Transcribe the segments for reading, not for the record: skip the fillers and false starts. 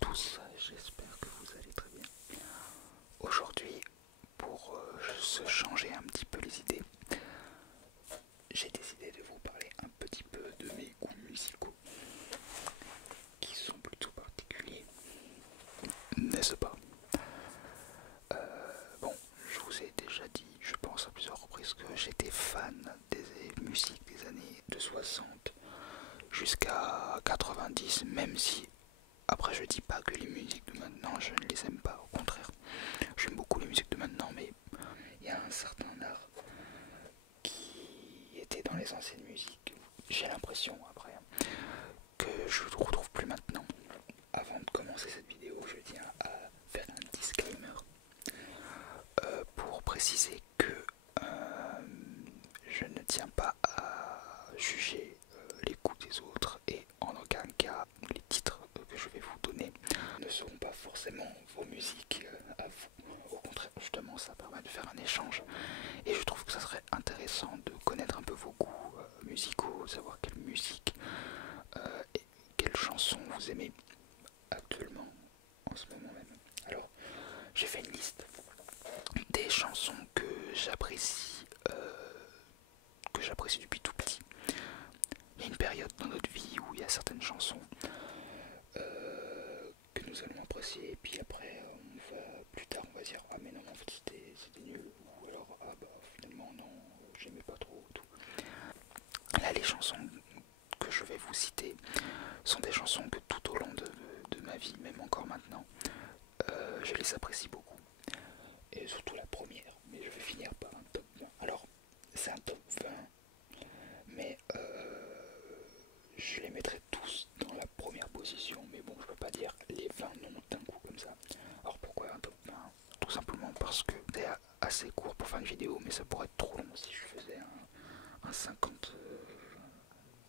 tous, j'espère que vous allez très bien. Aujourd'hui, pour se changer un petit peu les idées, j'ai décidé de vous parler un petit peu de mes goûts musicaux, qui sont plutôt particuliers, n'est-ce pas? Bon, je vous ai déjà dit, je pense à plusieurs reprises, que j'étais fan des musiques des années de 60 jusqu'à 90, même si après je dis pas que les musiques de maintenant je ne les aime pas, au contraire. J'aime beaucoup les musiques de maintenant, mais il y a un certain art qui était dans les anciennes musiques. J'ai l'impression après que je ne le retrouve plus maintenant. Avant de commencer cette vidéo, je tiens à faire un disclaimer pour préciser que je ne tiens pas à juger les goûts des autres et en aucun cas les titres que je vais vous donner ne seront pas forcément vos musiques à vous. Au contraire, justement, ça permet de faire un échange et je trouve que ça serait intéressant de connaître un peu vos goûts musicaux, savoir quelle musique et quelles chansons vous aimez actuellement, en ce moment même. Alors, j'ai fait une liste des chansons que j'apprécie depuis tout petit. Il y a une période dans notre vie où il y a certaines chansons que nous allons apprécier, et puis après, plus tard, on va dire ah mais non, en fait c'était nul, ou alors ah bah finalement non, j'aimais pas trop tout. Là, les chansons que je vais vous citer sont des chansons que tout au long de ma vie, même encore maintenant, je les apprécie beaucoup. Et surtout la première, mais je vais finir par un top 20. Alors, c'est un top 20, mais je les mettrai tous dans la première position, mais bon, je peux pas dire les 20 noms d'un coup comme ça. Alors pourquoi un top 20? Tout simplement parce que c'est assez court pour faire une vidéo, mais ça pourrait être trop long si je faisais un 50,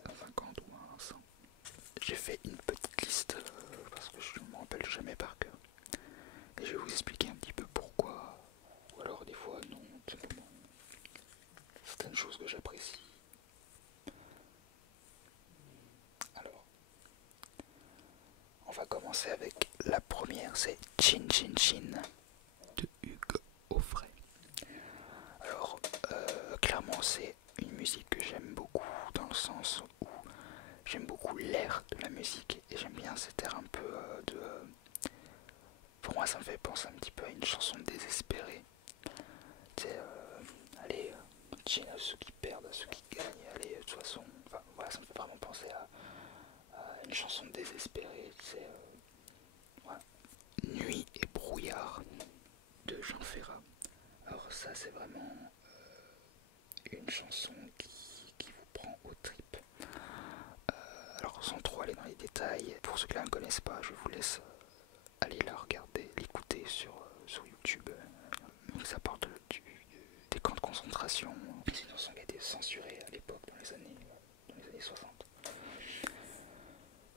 un 50 ou un 100. J'ai fait une petite liste parce que je ne me rappelle jamais par cœur. Et je vais vous expliquer un petit peu pourquoi, ou alors des fois non, tout simplement certaines choses que j'apprécie. Alors, on va commencer avec la première, c'est Chin Chin Chin de Hugues Aufray. Alors, clairement, c'est une musique que j'aime beaucoup dans le sens où j'aime beaucoup l'air de la musique et j'aime bien cet air un peu pour moi, ça me fait penser un petit peu à une chanson désespérée. Tu sais, allez, Chin à ceux qui perdent, à ceux qui gagnent, allez, de toute façon, enfin, voilà, ça me fait vraiment penser à une chanson désespérée, c'est voilà. Nuit et brouillard de Jean Ferrat. Alors ça c'est vraiment une chanson qui vous prend aux tripes. Alors sans trop aller dans les détails, pour ceux qui ne la connaissent pas, je vous laisse aller la regarder, l'écouter sur YouTube. Donc ça parle des camps de concentration. C'est une chanson qui a été censurée à l'époque dans les années 60.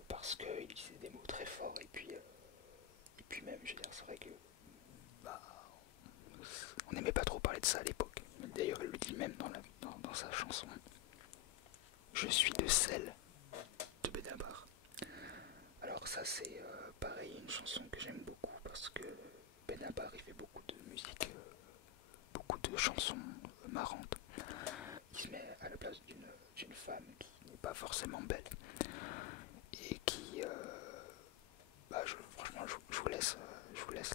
Parce qu'il utilisait des mots très forts et puis même, je veux dire, c'est vrai que bah, on n'aimait pas trop parler de ça à l'époque. D'ailleurs, il le dit même dans sa chanson. Je suis de sel de Benabar. Alors ça c'est pareil, une chanson que j'aime beaucoup parce que Benabar il fait beaucoup de musique, beaucoup de chansons marrantes. Il se met à la place d'une femme qui n'est pas forcément belle et qui, franchement, je vous laisse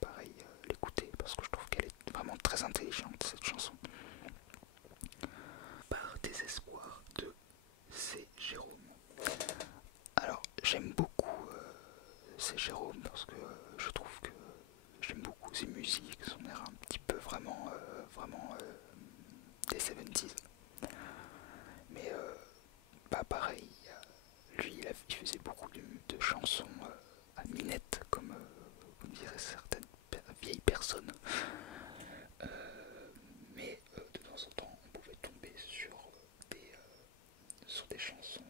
pareil, l'écouter parce que je trouve qu'elle est vraiment très intelligente cette chanson. Par désespoir de C. Jérôme. Alors j'aime beaucoup C. Jérôme parce que je trouve que j'aime beaucoup ses musiques, son air un petit peu vraiment des 70s. Mais pareil, lui il faisait beaucoup de chansons à minette comme diraient certaines vieilles personnes. Mais de temps en temps on pouvait tomber sur des chansons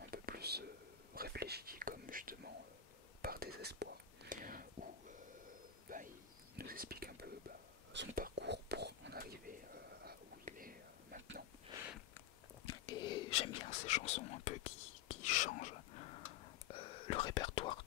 un peu plus réfléchies comme justement Par désespoir où il nous explique un peu son parcours pour en arriver à où il est maintenant. Et j'aime bien ces chansons un peu qui changent le répertoire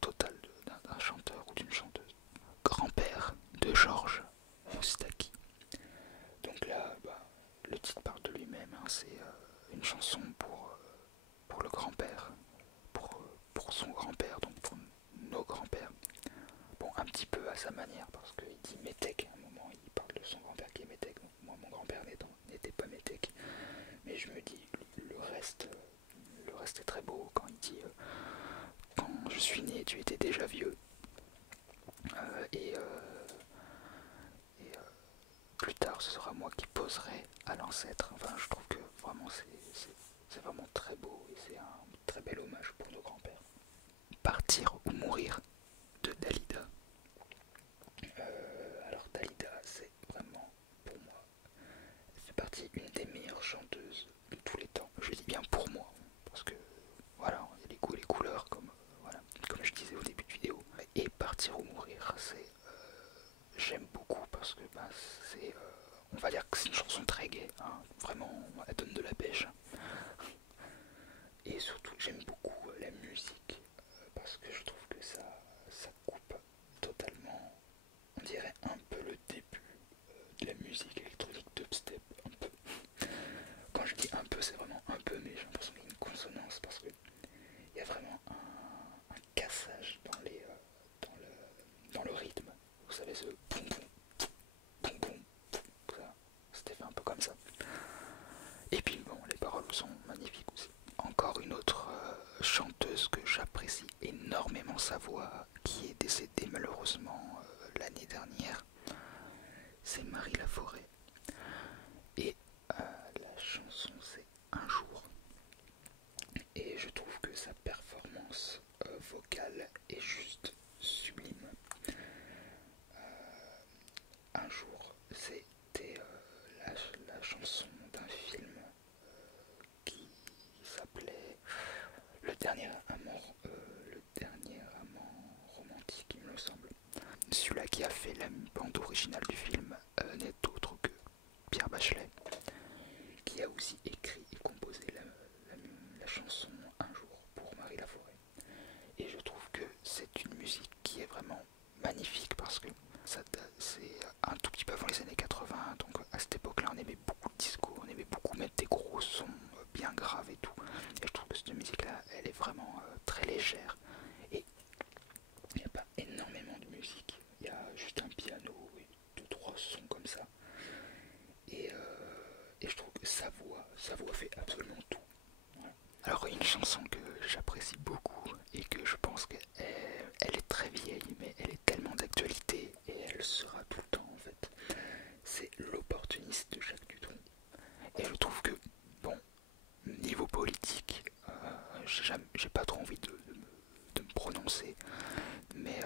sa manière, parce qu'il dit métèque à un moment, il parle de son grand-père qui est métèque, donc moi mon grand-père n'était pas métèque, mais je me dis le reste est très beau quand il dit quand je suis né tu étais déjà vieux. Et plus tard ce sera moi qui poserai à l'ancêtre. Enfin je trouve que vraiment c'est vraiment très beau et c'est un très bel hommage pour nos grands-pères. Partir ou mourir de Dalida. Alors Dalida c'est vraiment pour moi, elle fait partie une des meilleures chanteuses de tous les temps. Je dis bien pour moi parce que voilà, il y a les goûts et les couleurs voilà, comme je disais au début de vidéo. Et Partir ou mourir, j'aime beaucoup parce que on va dire que c'est une chanson très gaie, hein. Vraiment elle donne de la pêche. Et surtout j'aime beaucoup la musique parce que je trouve que ça coupe totalement, on dirait un peu le début de la musique électronique dubstep, un peu. Quand je dis un peu, c'est vraiment un peu, mais j'ai l'impression qu'il y a une consonance parce que il y a vraiment un cassage dans le rythme. Vous savez, ce boum boum boum boum, ça, c'était fait un peu comme ça. Et puis bon, les paroles sont magnifiques aussi. Encore une autre chanteuse que j'apprécie énormément sa voix, qui est décédée malheureusement l'année dernière, c'est Marie Laforêt. Et la chanson c'est Un jour. Et je trouve que sa performance vocale est juste sublime. Un jour, c'était la chanson d'un film qui s'appelait le dernier amant romantique, il me semble. Celui-là qui a fait la bande originale du film n'est autre que Pierre Bachelet, qui a aussi écrit et composé la chanson Un jour pour Marie Laforêt. Et je trouve que c'est une musique qui est vraiment magnifique parce que c'est un tout petit peu avant les années 80, donc à cette époque-là on aimait beaucoup le disco, on aimait beaucoup mettre des gros sons bien graves et tout. Et je trouve que cette musique-là, elle est vraiment très légère. Et il n'y a pas énormément de musique, il y a juste un piano et deux trois sons comme ça. Et je trouve que sa voix fait absolument tout. Voilà. Alors une chanson que j'apprécie beaucoup et que je pense qu'elle est très vieille mais elle est tellement d'actualité et elle sera tout le temps en fait, c'est L'opportuniste de Jacques Dutronc. Et je trouve que, bon, niveau politique, j'ai pas trop envie de me prononcer, mais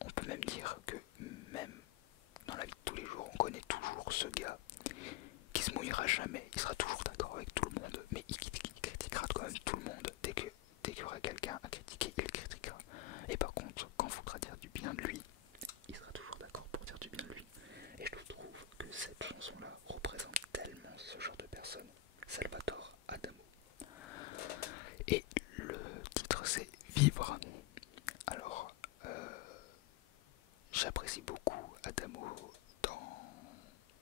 on peut même dire que même dans la vie de tous les jours, on connaît toujours ce gars qui se mouillera jamais, il sera toujours d'accord avec tout le monde, mais il critiquera quand même tout le monde. Dès qu'il y aura quelqu'un à critiquer, il critiquera. Et par contre, quand il faudra dire du bien de lui, il sera toujours d'accord pour dire du bien de lui. Et je trouve que cette chanson-là représente tellement ce genre de personne. Salvatore Adamo. Et le titre c'est Vivre. Alors, j'apprécie beaucoup Adamo dans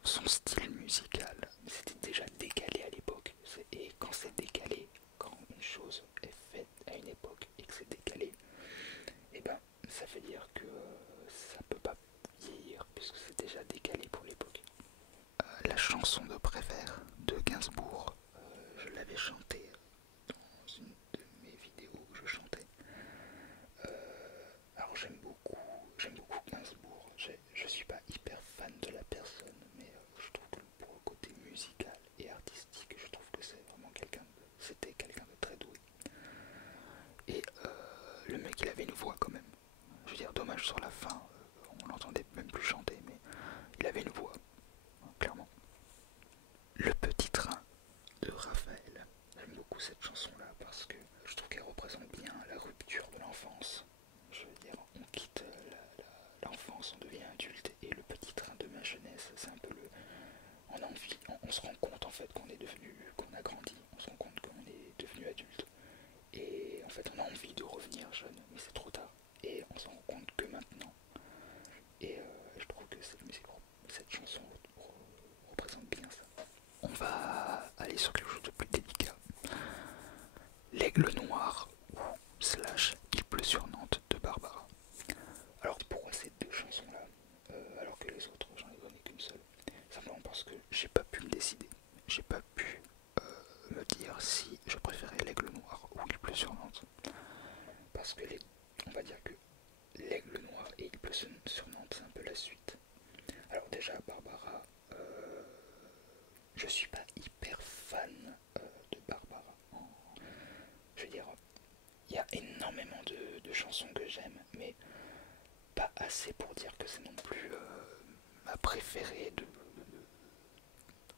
son style musical. C'était déjà décalé à l'époque. Et quand c'est décalé, quand une chose est faite à une époque et que c'est décalé, et ben ça veut dire que ça peut pas vieillir puisque c'est déjà décalé pour l'époque. La chanson de Prévert de Gainsbourg, je l'avais chantée dans une de mes vidéos où je chantais. Alors j'aime beaucoup Gainsbourg. Je suis pas hyper fan de la personne, mais je trouve que pour le côté musical et artistique, je trouve que c'était quelqu'un de très doué. Et le mec, il avait une voix quand même. Je veux dire, dommage sur la fin, on l'entendait même plus chanter, mais il avait une voix, hein, clairement. Le petit train de Raphaël. J'aime beaucoup cette chanson-là parce que je trouve qu'elle représente bien la rupture de l'enfance. Je veux dire, on quitte l'enfance, on devient adulte, et le petit train de ma jeunesse, c'est un peu on se rend compte en fait qu'on a grandi, on se rend compte qu'on est devenu adulte, et en fait on a envie de revenir jeune, mais c'est trop tard, et on s'en rend compte que maintenant. Et je trouve que parce que on va dire que l'Aigle Noir et Il pleut sur Nantes, c'est un peu la suite. Alors déjà, Barbara, je suis pas hyper fan de Barbara. Je veux dire, il y a énormément de chansons que j'aime, mais pas assez pour dire que c'est non plus ma préférée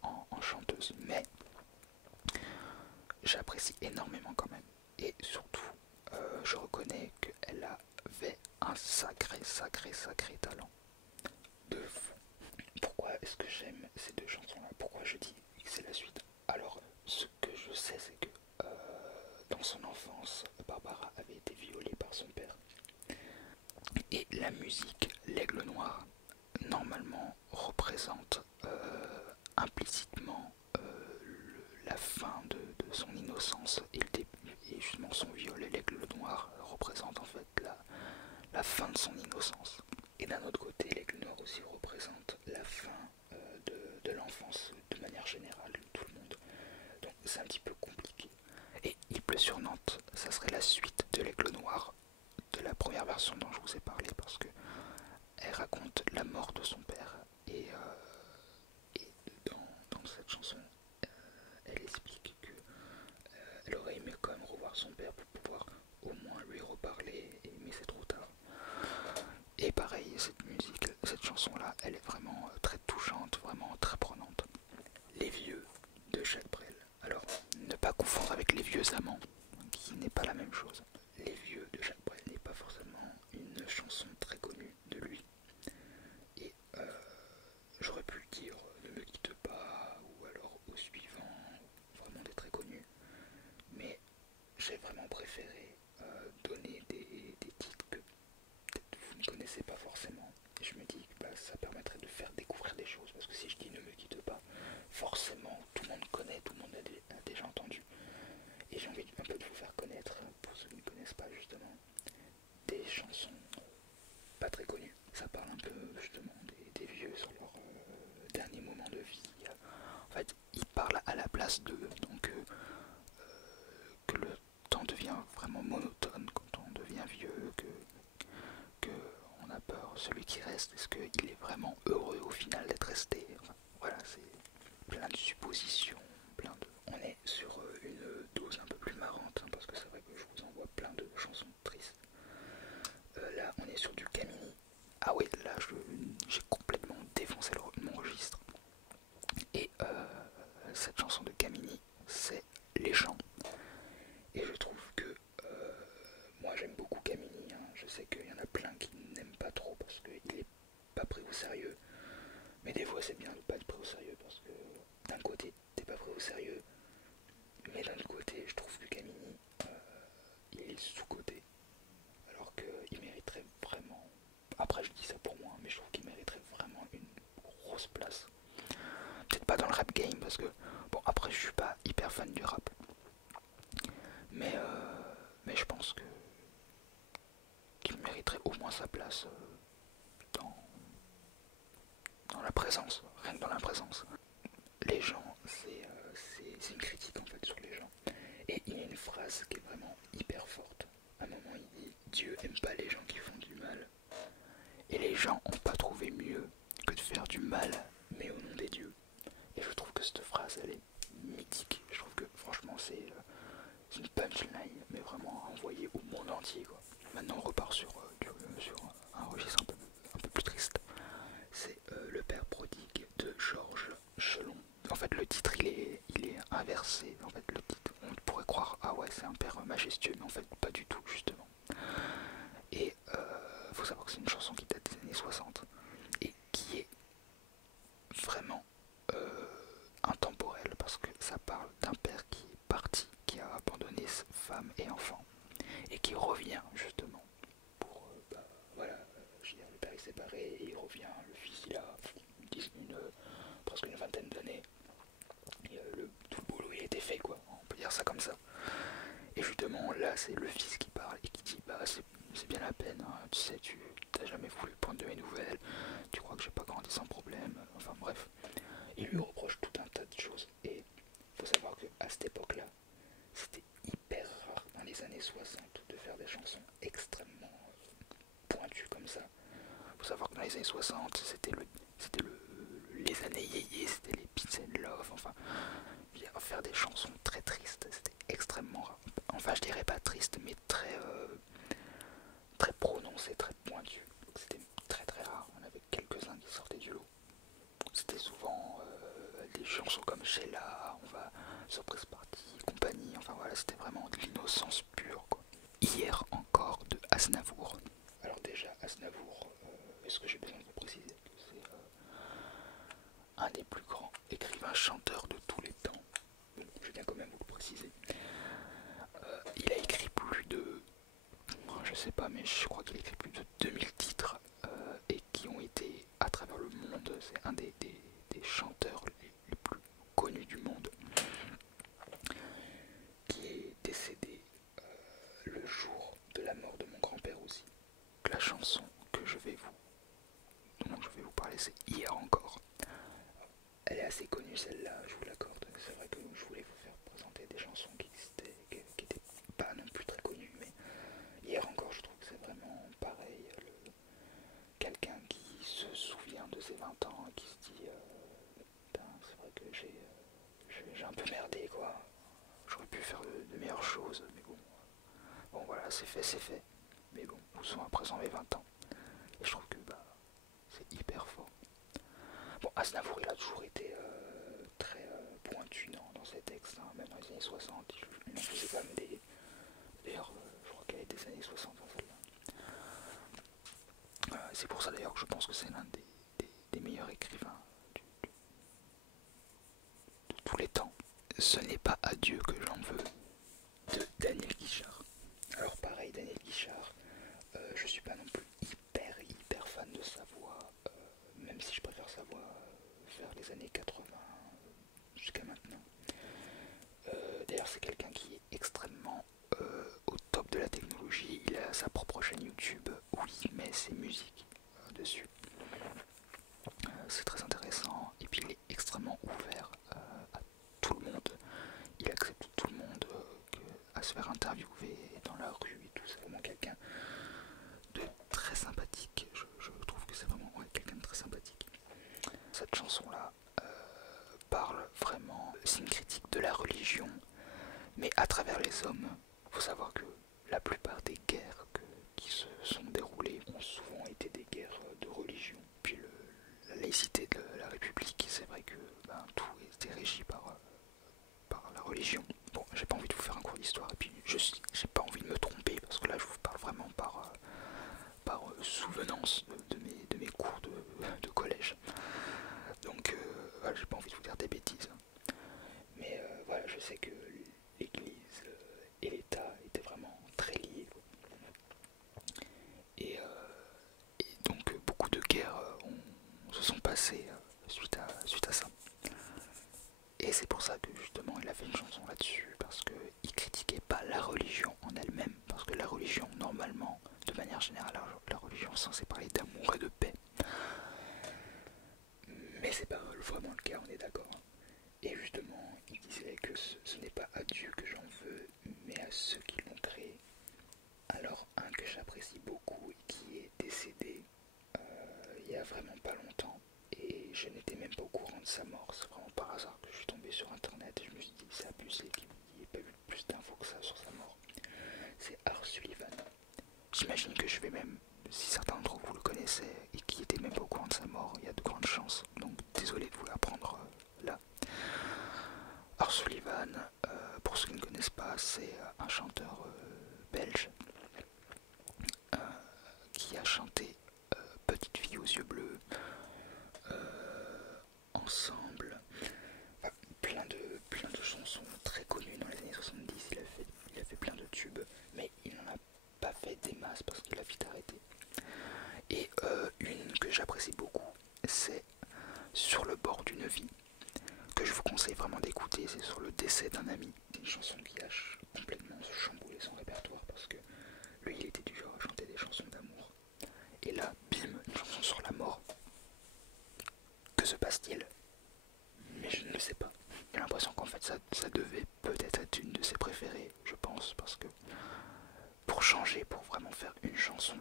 en chanteuse. Mais j'apprécie énormément quand même. Et surtout, je reconnais qu'elle avait un sacré talent. De fou. Pourquoi est-ce que j'aime ces deux chansons-là? Pourquoi je dis que c'est la suite? Alors, ce que je sais, c'est que dans son enfance, Barbara avait été violée par son père. Et la musique, l'Aigle Noir, normalement représente implicitement la fin de son innocence et le début, et justement son viol. Et l'Aigle Noir représente en fait la fin de son innocence. Et d'un autre côté, l'Aigle Noir aussi représente la fin de l'enfance de manière générale, de tout le monde. Donc c'est un petit peu compliqué. Et Il pleut sur Nantes, ça serait la suite de l'Aigle Noir, de la première version dont je vous ai parlé, parce que elle raconte la mort de son père. Et dans cette chanson, elle explique que elle aurait aimé quand même revoir son père pour pouvoir au moins lui reparler, mais c'est trop tard. Et pareil, cette musique, cette chanson-là, elle est vraiment très touchante, vraiment très prenante. Les vieux de Jacques Brel. Alors, ne pas confondre avec Les vieux amants, qui n'est pas la même chose. Les vieux de Jacques Brel n'est pas forcément une chanson très connue de lui. Et j'aurais pu le dire Ne me quitte pas, ou alors Au suivant, vraiment des très connus. Mais j'ai vraiment préféré donner des titres que peut-être vous ne connaissez pas forcément. Et je me dis que ça permettrait de faire découvrir des choses. Parce que si je dis Ne me quitte pas, forcément tout le monde connaît, tout le monde a déjà entendu. Et j'ai envie un peu de vous faire connaître, pour ceux qui ne connaissent pas justement, des chansons pas très connues. Ça parle un peu justement des vieux sur leur dernier moment de vie. En fait, ils parlent à la place d'eux, donc que le temps devient vraiment monotone quand on devient vieux, que on a peur. Celui qui reste, est-ce qu'il est vraiment heureux au final d'être resté? Enfin, voilà, c'est plein de suppositions, On est sur une dose un peu plus marrante, hein, parce que c'est vrai que je vous envoie plein de chansons tristes. Là, on est sur du Camini. Ah oui, là, j'ai complètement défoncé mon registre. Et cette chanson de Camini, c'est Les Champs. Et je trouve que moi j'aime beaucoup Camini, hein. Je sais qu'il y en a plein qui n'aiment pas trop parce qu'il est pas pris au sérieux. Mais des fois c'est bien de pas être pris au sérieux parce que d'un côté t'es pas pris au sérieux, mais d'un autre côté je trouve que Camini il est sous-coté. Alors qu'il mériterait vraiment, après je dis ça pour moi, mais je trouve qu'il mériterait vraiment une grosse place. Peut-être pas dans le rap game parce que, bon après je suis pas hyper fan du rap. Mais je pense qu'il mériterait au moins sa place dans la présence, rien que dans la présence. Les gens, c'est une critique en fait sur les gens. Et il y a une phrase qui est vraiment hyper forte. À un moment il dit Dieu aime pas les gens qui font du mal. Et les gens ont pas trouvé mieux que de faire du mal, mais au nom des dieux. Et je trouve que cette phrase elle est mythique. Je trouve que franchement c'est une punchline, mais vraiment envoyée au monde entier, quoi. Maintenant on repart sur un registre un peu plus triste. C'est Le Père prodigue de Georges Chelon. En fait le titre il est inversé. En fait le titre, on pourrait croire ah ouais c'est un père majestueux, mais en fait pas du tout justement. Et faut savoir que c'est une chanson qui date des années 60 et qui est vraiment intemporelle parce que ça parle d'un père qui est parti, qui a abandonné sa femme et enfants et qui revient justement pour voilà, je veux dire, le père est séparé et il revient, le fils il a presque une vingtaine d'années et tout le boulot il a été fait, quoi, on peut dire ça comme ça. Et justement là c'est le fils qui parle et qui dit c'est bien la peine, hein, tu sais, tu t'as jamais voulu prendre de mes nouvelles, tu crois que j'ai pas grandi sans problème, enfin bref. Il lui reproche tout un tas de choses et faut savoir qu'à cette époque là c'était hyper rare dans les années 60 de faire des chansons les années 60, les années yéyé, c'était les Peace and Love, enfin, faire des chansons très tristes, c'était extrêmement rare. Enfin, je dirais pas triste, mais très prononcé, très pointu. C'était très très rare. On avait quelques-uns qui sortaient du lot. C'était souvent des chansons comme Sheila, on va Surprise Party, compagnie. Enfin voilà, c'était vraiment de l'innocence pure, quoi. Hier encore de Aznavour. Alors déjà, Aznavour, est-ce que j'ai besoin de vous préciser que c'est un des plus grands écrivains chanteurs de tous les temps? Je viens quand même vous le préciser. Il a écrit plus de, je sais pas, mais je crois qu'il a écrit plus de 2000 titres et qui ont été à travers le monde. C'est un des chanteurs les plus connus du monde, qui est décédé le jour de la mort de mon grand-père aussi. La chanson que dont je vais vous parler, c'est Hier encore. Elle est assez connue celle-là, je vous l'accorde. C'est vrai que je voulais vous faire présenter des chansons qui étaient pas non plus très connues, mais Hier encore, je trouve que c'est vraiment pareil. Quelqu'un qui se souvient de ses 20 ans et qui se dit c'est vrai que j'ai un peu merdé, quoi. J'aurais pu faire de meilleures choses, mais bon. Bon voilà, c'est fait, c'est fait. Mais bon, où sont à présent mes 20 ans? Et je trouve que c'est hyper fort. Bon, Aznavour, il a toujours été très pointu dans ses textes, hein, même dans les années 60. Il en faisait quand même des. D'ailleurs, je crois qu'elle est des années 60 en celle-là. C'est pour ça d'ailleurs que je pense que c'est l'un des meilleurs écrivains de tous les temps. Ce n'est pas à Dieu que j'en veux, de Daniel Guichard. Alors pareil, Daniel Guichard, je suis pas non plus hyper fan de sa voix, même si je préfère sa voix vers les années 80 jusqu'à maintenant. D'ailleurs, c'est quelqu'un qui est extrêmement au top de la technologie. Il a sa propre chaîne YouTube où il met ses musiques dessus. C'est très intéressant. Et puis il est extrêmement ouvert à tout le monde. Il accepte tout le monde à se faire interviewer dans la rue et tout. C'est vraiment quelqu'un de très sympathique. Je trouve que c'est vraiment quelqu'un de très sympathique. Cette chanson-là parle vraiment, c'est une critique de la religion, mais à travers les hommes. Il faut savoir que la plupart des guerres qui se sont déroulées ont souvent été des guerres de religion. Puis la laïcité de la République, c'est vrai que tout était régi par la religion. Bon, j'ai pas envie de vous faire un cours d'histoire, et puis j'ai pas envie de me tromper, parce que là je vous parle vraiment par souvenance de mes cours de collège. Donc voilà, j'ai pas envie de vous dire des bêtises. Mais voilà, je sais que l'église et l'État étaient vraiment très liés. Et donc beaucoup de guerres se sont passées suite à ça. Et c'est pour ça que justement il a fait une chanson là-dessus, parce qu'il critiquait pas la religion en elle-même, parce que la religion, normalement, de manière générale, la religion est censée parler d'amour et de paix. Mais c'est pas vraiment le cas, on est d'accord. Et justement, il disait que ce n'est pas à Dieu que j'en veux, mais à ceux qui l'ont créé. Alors un que j'apprécie beaucoup et qui est décédé il y a vraiment pas longtemps, et je n'étais même pas au courant de sa mort, c'est vraiment par hasard que je suis tombé sur internet et je me suis dit c'est abusé qu'il n'y ait pas eu plus d'infos que ça sur sa mort. C'est Art Sullivan. J'imagine que je vais même, si certains d'entre vous le connaissaient et qui n'étaient même pas au courant de sa mort, il y a de grandes chances, donc désolé de vous l'apprendre là. Art Sullivan, pour ceux qui ne connaissent pas, c'est un chanteur belge qui a chanté Petite fille aux yeux bleus, Ensemble, enfin, plein de chansons très connues dans les années 70. Il a fait plein de tubes, mais il n'en a pas fait des masses parce qu'il a vite arrêté. Et une que j'apprécie beaucoup, c'est Sur le bord d'une vie, que je vous conseille vraiment d'écouter. C'est sur le décès d'un ami. C'est une chanson qui a complètement chamboulé son répertoire, parce que lui il était du genre à chanter des chansons d'amour. Et là, bim, une chanson sur la mort. Que se passe-t-il? Mais je ne le sais pas. J'ai l'impression qu'en fait ça devait peut-être être une de ses préférées, je pense, parce que pour changer, pour vraiment faire une chanson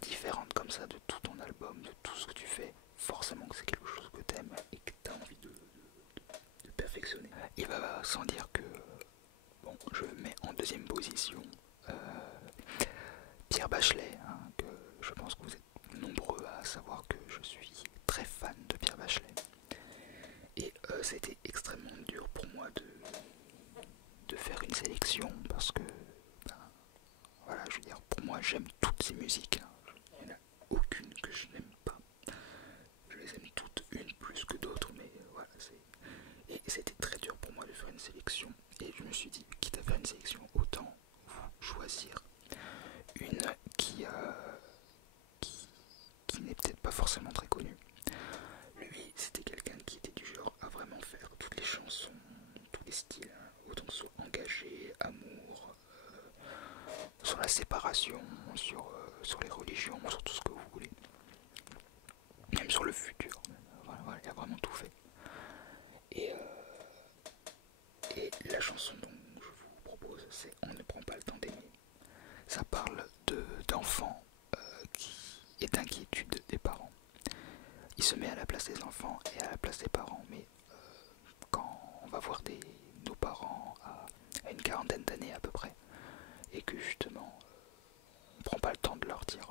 différente comme ça de tout ton album, de tout ce que tu fais, forcément que c'est quelque chose que tu aimes et que tu as envie de perfectionner. Il va sans dire que, bon, je mets en deuxième position Pierre Bachelet, hein, que je pense que vous êtes nombreux à savoir que je suis très fan de Pierre Bachelet. Et c'était extrêmement dur pour moi de faire une sélection parce que, ben, voilà, je veux dire, pour moi j'aime toutes ces musiques, hein. Il n'y en a aucune que je n'aime pas. Je les aime toutes, une plus que d'autres, mais voilà, et c'était très dur pour moi de faire une sélection. Et je me suis dit, quitte à faire une sélection, autant choisir une qui n'est peut-être pas forcément très connue. Lui, c'était quelqu'un qui était du genre à vraiment faire toutes les chansons, tous les styles, hein, autant que ce soit engagé, amour, sur la séparation, sur les religions, sur tout ce que vous voulez. Même sur le futur. Voilà, il a vraiment tout fait. Et la chanson dont je vous propose, c'est On ne prend pas le temps d'aimer. Ça parle d'enfants qui est d'inquiétude des parents. Il se met à la place des enfants et à la place des parents, mais quand on va voir nos parents à une quarantaine d'années à peu près, et que justement on prend pas le temps de leur dire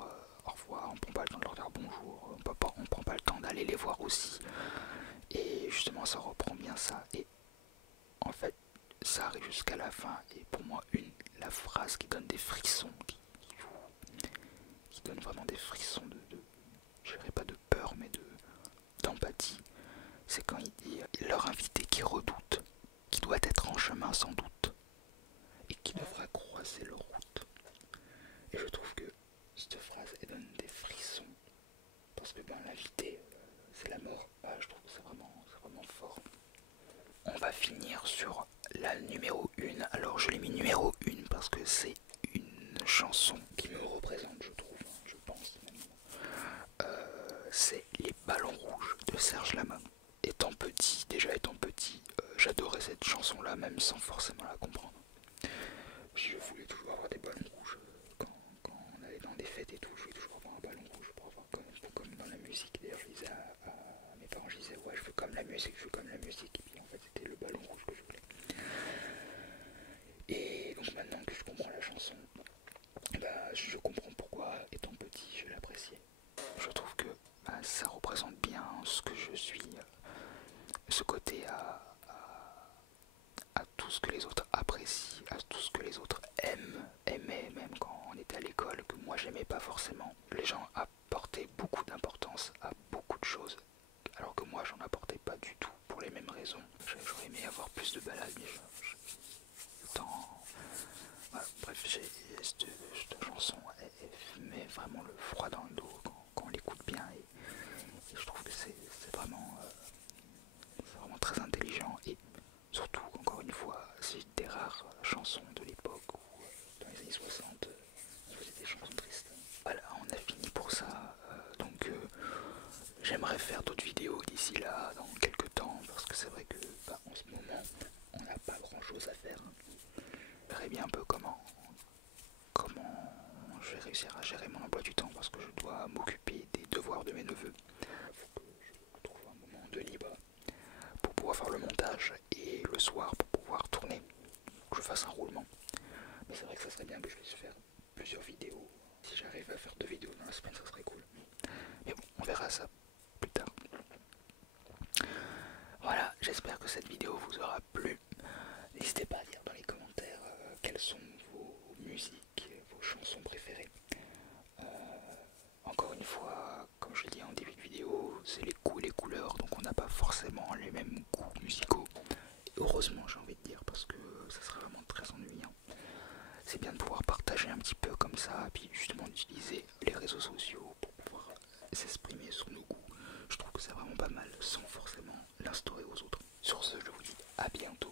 au revoir, on prend pas le temps de leur dire bonjour, on prend pas le temps d'aller les voir aussi, et justement ça reprend bien ça, et en fait ça arrive jusqu'à la fin, et pour moi la phrase qui donne des frissons, qui donne vraiment des frissons je dirais pas de peur, mais d'empathie, c'est quand il dit leur invité qui redoute, qui doit être en chemin sans doute, et qui devra croiser leur route. Et je trouve que cette phrase, elle donne des frissons, parce que ben, l'invité, c'est la mort. Ah, je trouve que c'est vraiment fort. On va finir sur la numéro 1. Alors je l'ai mis numéro 1 parce que c'est une chanson qui me représente, je trouve, je pense même. C'est Les Ballons Rouges de Serge Lama. Étant petit, j'adorais cette chanson-là, même sans forcément la comprendre. Je voulais toujours avoir des ballons rouges quand on allait dans des fêtes et tout. Je voulais toujours avoir un ballon rouge pour avoir comme dans la musique. D'ailleurs, je disais à mes parents, je disais ouais, je veux comme la musique, je veux comme la musique. Et puis en fait, c'était le ballon rouge que je voulais. Et donc maintenant que je comprends la chanson, bah, je comprends pourquoi, étant petit, je l'appréciais. Je trouve que bah, ça représente bien ce que je suis, ce côté à tout ce que les autres apprécient, à tout ce que les autres aimaient même quand on était à l'école, que moi j'aimais pas forcément. Les gens apportaient beaucoup d'importance à beaucoup de choses, alors que moi j'en apportais pas du tout, pour les mêmes raisons. J'aurais aimé avoir plus de balades, mais voilà, bref, cette chanson, elle met vraiment le froid dans le dos quand on l'écoute bien, et je trouve que c'est vraiment très intelligent, et surtout, encore une fois, c'est des rares chansons de l'époque où, dans les années 60, on faisait des chansons tristes. Voilà, on a fini pour ça. J'aimerais faire d'autres vidéos d'ici là, dans quelques temps, parce que c'est vrai que en ce moment, on n'a pas grand chose à faire. Je verrai bien un peu comment je vais réussir à gérer mon emploi du temps, parce que je dois m'occuper des devoirs de mes neveux. Il faut que je trouve un moment de libre pour pouvoir faire le montage, et le soir pour pouvoir tourner, que je fasse un roulement. Mais c'est vrai que ça serait bien que je puisse faire plusieurs vidéos. Si j'arrive à faire 2 vidéos dans la semaine, ça serait cool. Mais bon, on verra ça plus tard. Voilà, j'espère que cette vidéo vous aura plu. N'hésitez pas à dire dans les commentaires quelles sont vos musiques, vos chansons préférées. Encore une fois, comme je l'ai dit en début de vidéo, c'est les goûts et les couleurs, donc on n'a pas forcément les mêmes goûts musicaux. Et heureusement, j'ai envie de dire, parce que ça serait vraiment très ennuyant. C'est bien de pouvoir partager un petit peu comme ça, puis justement d'utiliser les réseaux sociaux pour pouvoir s'exprimer sur nos goûts. Je trouve que c'est vraiment pas mal, sans forcément l'instaurer aux autres. Sur ce, je vous dis à bientôt.